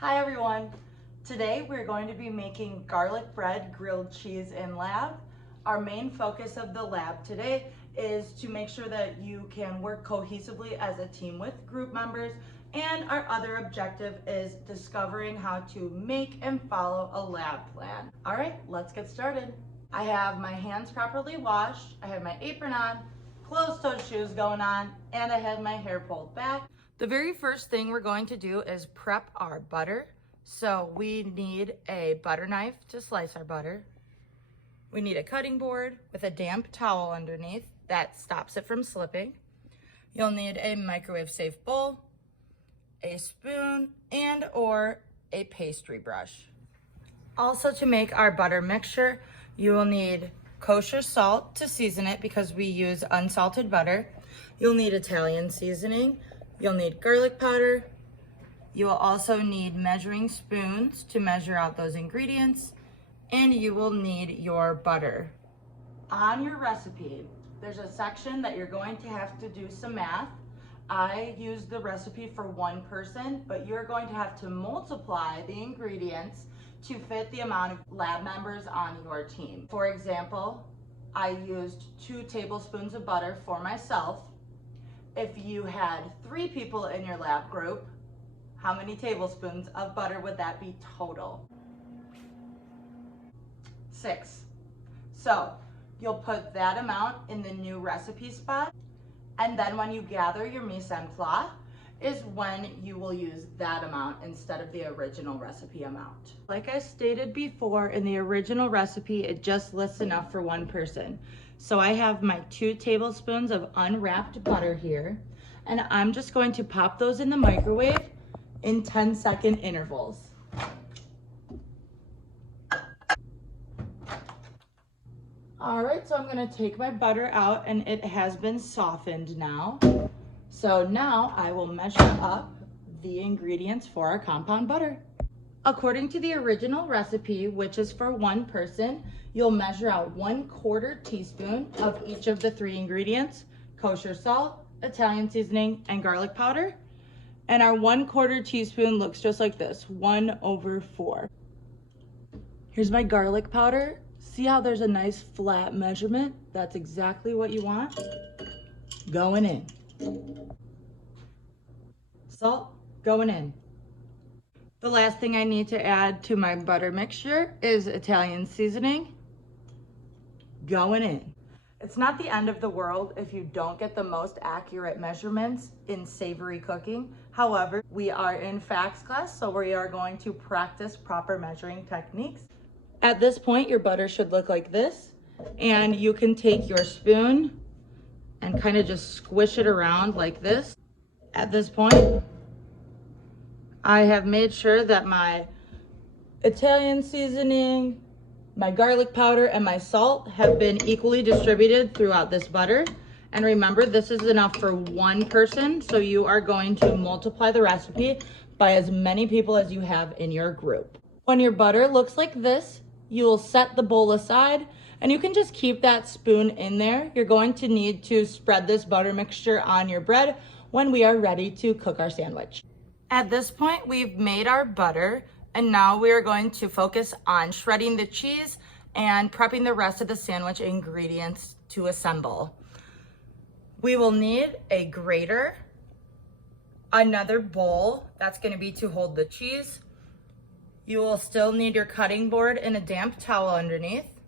Hi everyone. Today we're going to be making garlic bread grilled cheese in lab. Our main focus of the lab today is to make sure that you can work cohesively as a team with group members, and our other objective is discovering how to make and follow a lab plan. All right, let's get started. I have my hands properly washed, I have my apron on, closed-toed shoes going on, and I have my hair pulled back. The very first thing we're going to do is prep our butter. So we need a butter knife to slice our butter. We need a cutting board with a damp towel underneath that stops it from slipping. You'll need a microwave safe bowl, a spoon, and or a pastry brush. Also, to make our butter mixture, you will need kosher salt to season it because we use unsalted butter. You'll need Italian seasoning. You'll need garlic powder. You will also need measuring spoons to measure out those ingredients, and you will need your butter. On your recipe, there's a section that you're going to have to do some math. I used the recipe for one person, but you're going to have to multiply the ingredients to fit the amount of lab members on your team. For example, I used 2 tablespoons of butter for myself. If you had 3 people in your lab group, how many tablespoons of butter would that be total? 6. So you'll put that amount in the new recipe spot, and then when you gather your mise en place is when you will use that amount instead of the original recipe amount. Like I stated before, in the original recipe, it just lists enough for one person. So I have my 2 tablespoons of unwrapped butter here, and I'm just going to pop those in the microwave in 10-second intervals. All right, so I'm gonna take my butter out, and it has been softened now. So now I will measure up the ingredients for our compound butter. According to the original recipe, which is for one person, you'll measure out 1/4 teaspoon of each of the 3 ingredients: kosher salt, Italian seasoning, and garlic powder. And our 1/4 teaspoon looks just like this, 1/4. Here's my garlic powder. See how there's a nice flat measurement? That's exactly what you want. Going in. Salt going in. The last thing I need to add to my butter mixture is Italian seasoning. Going in. It's not the end of the world if you don't get the most accurate measurements in savory cooking. However, we are in FACS class, so we are going to practice proper measuring techniques. At this point, your butter should look like this, and you can take your spoon and kind of just squish it around like this. At this point, I have made sure that my Italian seasoning, my garlic powder, and my salt have been equally distributed throughout this butter. And remember, this is enough for one person, so you are going to multiply the recipe by as many people as you have in your group. When your butter looks like this, you will set the bowl aside, and you can just keep that spoon in there. You're going to need to spread this butter mixture on your bread when we are ready to cook our sandwich. At this point, we've made our butter, and now we are going to focus on shredding the cheese and prepping the rest of the sandwich ingredients to assemble. We will need a grater, another bowl that's going to be to hold the cheese. You will still need your cutting board and a damp towel underneath.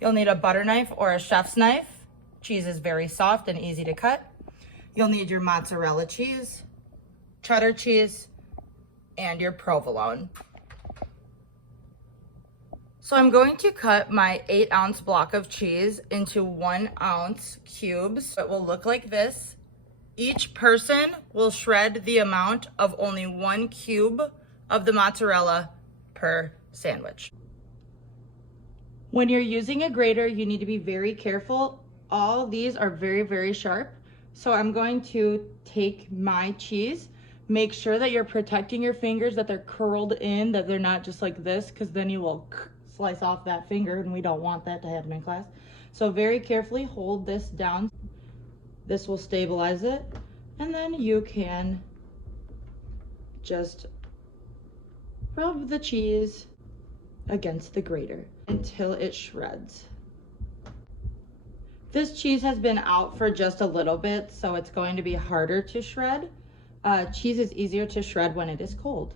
You'll need a butter knife or a chef's knife. Cheese is very soft and easy to cut. You'll need your mozzarella cheese, cheddar cheese, and your provolone. So I'm going to cut my 8-ounce block of cheese into 1-ounce cubes. It will look like this. Each person will shred the amount of only 1 cube of the mozzarella per sandwich. When you're using a grater, you need to be very careful. All of these are very, very sharp. So I'm going to take my cheese, make sure that you're protecting your fingers, that they're curled in, that they're not just like this, because then you will slice off that finger, and we don't want that to happen in class. So very carefully hold this down. This will stabilize it, and then you can just rub the cheese against the grater until it shreds. This cheese has been out for just a little bit, so it's going to be harder to shred. Cheese is easier to shred when it is cold.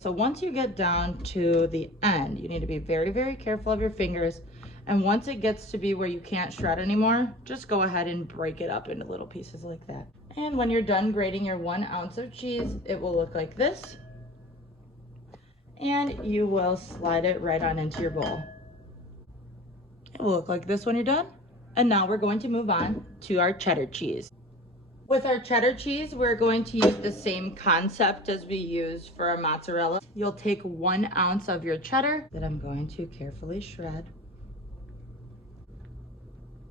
So once you get down to the end, you need to be very, very careful of your fingers. And once it gets to be where you can't shred anymore, just go ahead and break it up into little pieces like that. And when you're done grating your 1 ounce of cheese, it will look like this. And you will slide it right on into your bowl. It will look like this when you're done. And now we're going to move on to our cheddar cheese. With our cheddar cheese, we're going to use the same concept as we used for our mozzarella. You'll take 1 ounce of your cheddar that I'm going to carefully shred.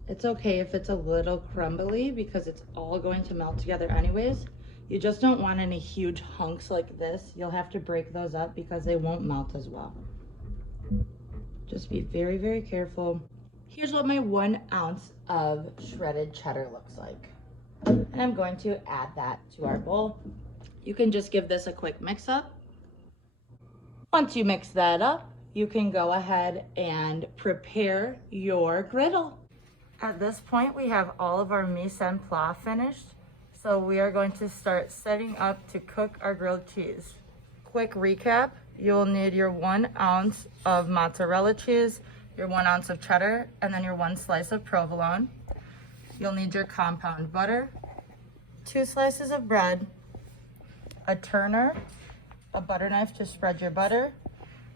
It's okay if it's a little crumbly because it's all going to melt together anyways. You just don't want any huge hunks like this. You'll have to break those up because they won't melt as well. Just be very, very careful. Here's what my 1 ounce of shredded cheddar looks like. And I'm going to add that to our bowl. You can just give this a quick mix up. Once you mix that up, you can go ahead and prepare your griddle. At this point, we have all of our mise en place finished. So we are going to start setting up to cook our grilled cheese. Quick recap, you'll need your 1 ounce of mozzarella cheese, your 1 ounce of cheddar, and then your 1 slice of provolone. You'll need your compound butter, 2 slices of bread, a turner, a butter knife to spread your butter,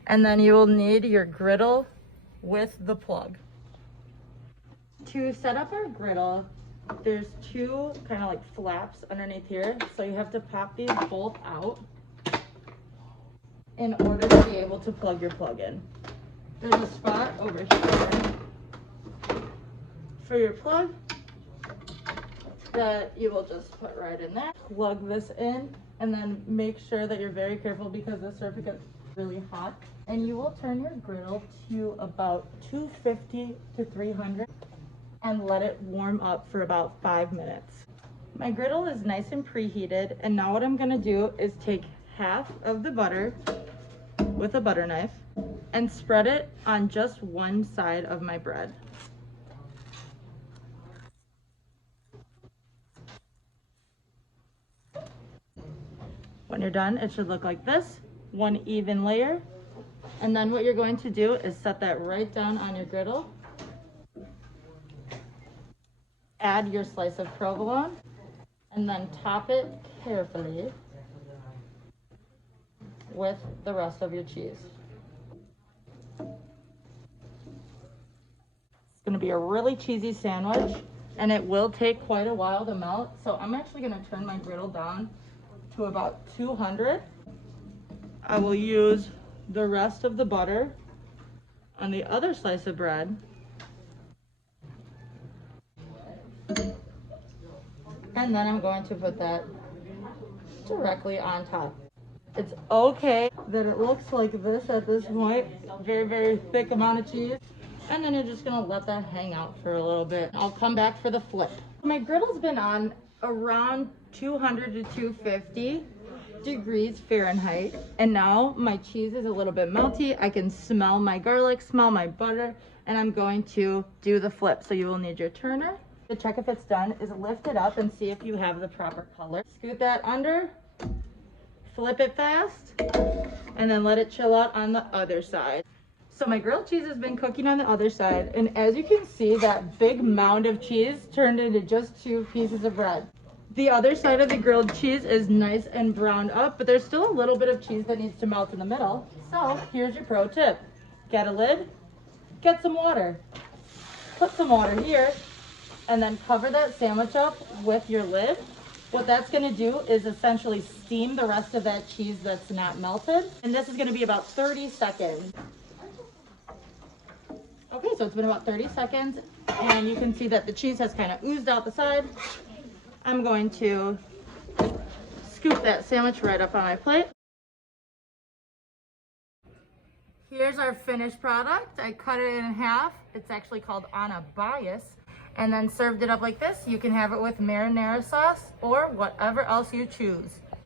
and then you will need your griddle with the plug. To set up our griddle, there's 2 kind of like flaps underneath here, so you have to pop these both out in order to be able to plug your plug in. There's a spot over here for your plug that you will just put right in there. Plug this in and then make sure that you're very careful because the surface gets really hot. And you will turn your griddle to about 250 to 300 and let it warm up for about 5 minutes. My griddle is nice and preheated, and now what I'm gonna do is take half of the butter with a butter knife and spread it on just one side of my bread. When you're done, it should look like this, one even layer. And then what you're going to do is set that right down on your griddle. Add your slice of provolone and then top it carefully with the rest of your cheese. It's gonna be a really cheesy sandwich and it will take quite a while to melt. So I'm actually gonna turn my griddle down to about 200. I will use the rest of the butter on the other slice of bread. And then I'm going to put that directly on top. It's okay that it looks like this at this point. Very, very thick amount of cheese. And then you're just gonna let that hang out for a little bit. I'll come back for the flip. My griddle's been on around 200 to 250 degrees Fahrenheit. And now my cheese is a little bit melty. I can smell my garlic, smell my butter, and I'm going to do the flip. So you will need your turner. To check if it's done is lift it up and see if you have the proper color. Scoot that under, flip it fast, and then let it chill out on the other side. So my grilled cheese has been cooking on the other side, and as you can see, that big mound of cheese turned into just 2 pieces of bread. The other side of the grilled cheese is nice and browned up, but there's still a little bit of cheese that needs to melt in the middle. So here's your pro tip. Get a lid, get some water. Put some water here, and then cover that sandwich up with your lid. What that's gonna do is essentially steam the rest of that cheese that's not melted. And this is gonna be about 30 seconds. Okay, so it's been about 30 seconds and you can see that the cheese has kind of oozed out the side. I'm going to scoop that sandwich right up on my plate. Here's our finished product. I cut it in half. It's actually called on a bias. And then served it up like this. You can have it with marinara sauce or whatever else you choose.